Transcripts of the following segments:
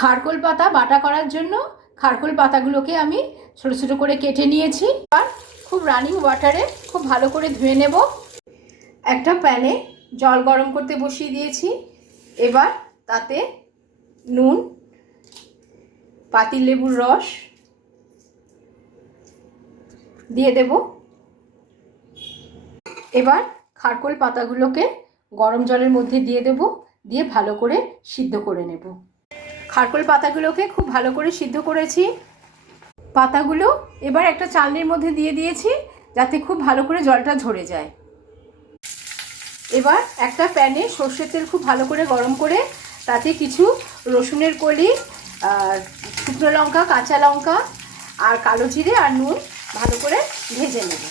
খারকোল পাতা বাটা করার জন্য খারকোল পাতাগুলোকে আমি ছোটো ছোটো করে কেটে নিয়েছি। আর খুব রানিং ওয়াটারে খুব ভালো করে ধুয়ে নেব। একটা প্যানে জল গরম করতে বসিয়ে দিয়েছি। এবার তাতে নুন, পাতিলেবুর রস দিয়ে দেব। এবার খারকোল পাতাগুলোকে গরম জলের মধ্যে দিয়ে দেব, দিয়ে ভালো করে সিদ্ধ করে নেব। খারকোল পাতাগুলোকে খুব ভালো করে সিদ্ধ করেছি। পাতাগুলো এবার একটা চালনির মধ্যে দিয়ে দিয়েছি যাতে খুব ভালো করে জলটা ঝরে যায়। এবার একটা প্যানে সর্ষের তেল খুব ভালো করে গরম করে তাতে কিছু রসুনের কলি, শুকনো লঙ্কা, কাঁচা লঙ্কা আর কালো জিরে আর নুন ভালো করে ভেজে নেব।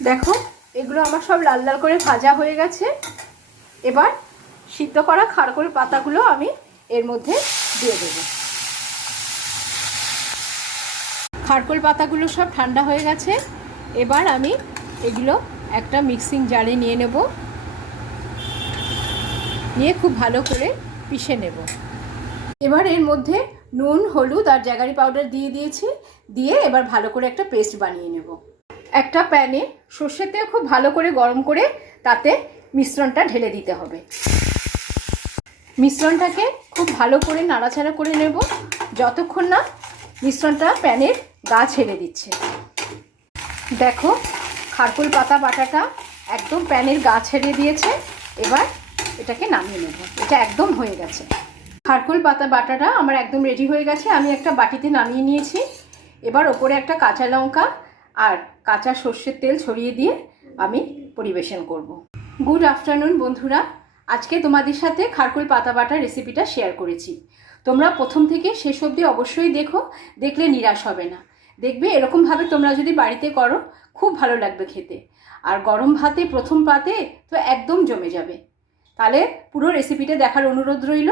দেখো এগুলো আমার সব লাল লাল করে ভাজা হয়ে গেছে। এবার সিদ্ধ করা খারকোল পাতাগুলো আমি এর মধ্যে দিয়ে দেব। খারকোল পাতাগুলো সব ঠান্ডা হয়ে গেছে। এবার আমি এগুলো একটা মিক্সিং জারে নিয়ে নেব, নিয়ে খুব ভালো করে পিষে নেব। এবার এর মধ্যে নুন, হলুদ আর জ্যাগারি পাউডার দিয়ে দিয়েছি, দিয়ে এবার ভালো করে একটা পেস্ট বানিয়ে নেব। একটা প্যানে সর্ষের তেল খুব ভালো করে গরম করে তাতে মিশ্রণটা ঢেলে দিতে হবে। মিশ্রণটাকে খুব ভালো করে নাড়াচাড়া করে নেব যতক্ষণ না মিশ্রণটা প্যানের গা ছেড়ে দিচ্ছে। দেখো খারকোল পাতা বাটাটা একদম প্যানের গা ছেড়ে দিয়েছে। এবার এটাকে নামিয়ে নেব। এটা একদম হয়ে গেছে। খারকোল পাতা বাটাটা আমার একদম রেডি হয়ে গেছে। আমি একটা বাটিতে নামিয়ে নিয়েছি। এবার ওপরে একটা কাঁচা লঙ্কা আর কাঁচা সর্ষের তেল ছড়িয়ে দিয়ে আমি পরিবেশন করব। গুড আফটারনুন বন্ধুরা, আজকে তোমাদের সাথে খারকোল পাতা বাটার রেসিপিটা শেয়ার করেছি। তোমরা প্রথম থেকে শেষ অবধি অবশ্যই দেখো, দেখলে নিরাশ হবে না। দেখবে এরকমভাবে তোমরা যদি বাড়িতে করো খুব ভালো লাগবে খেতে। আর গরম ভাতে প্রথম পাতে তো একদম জমে যাবে। তাহলে পুরো রেসিপিটা দেখার অনুরোধ রইল।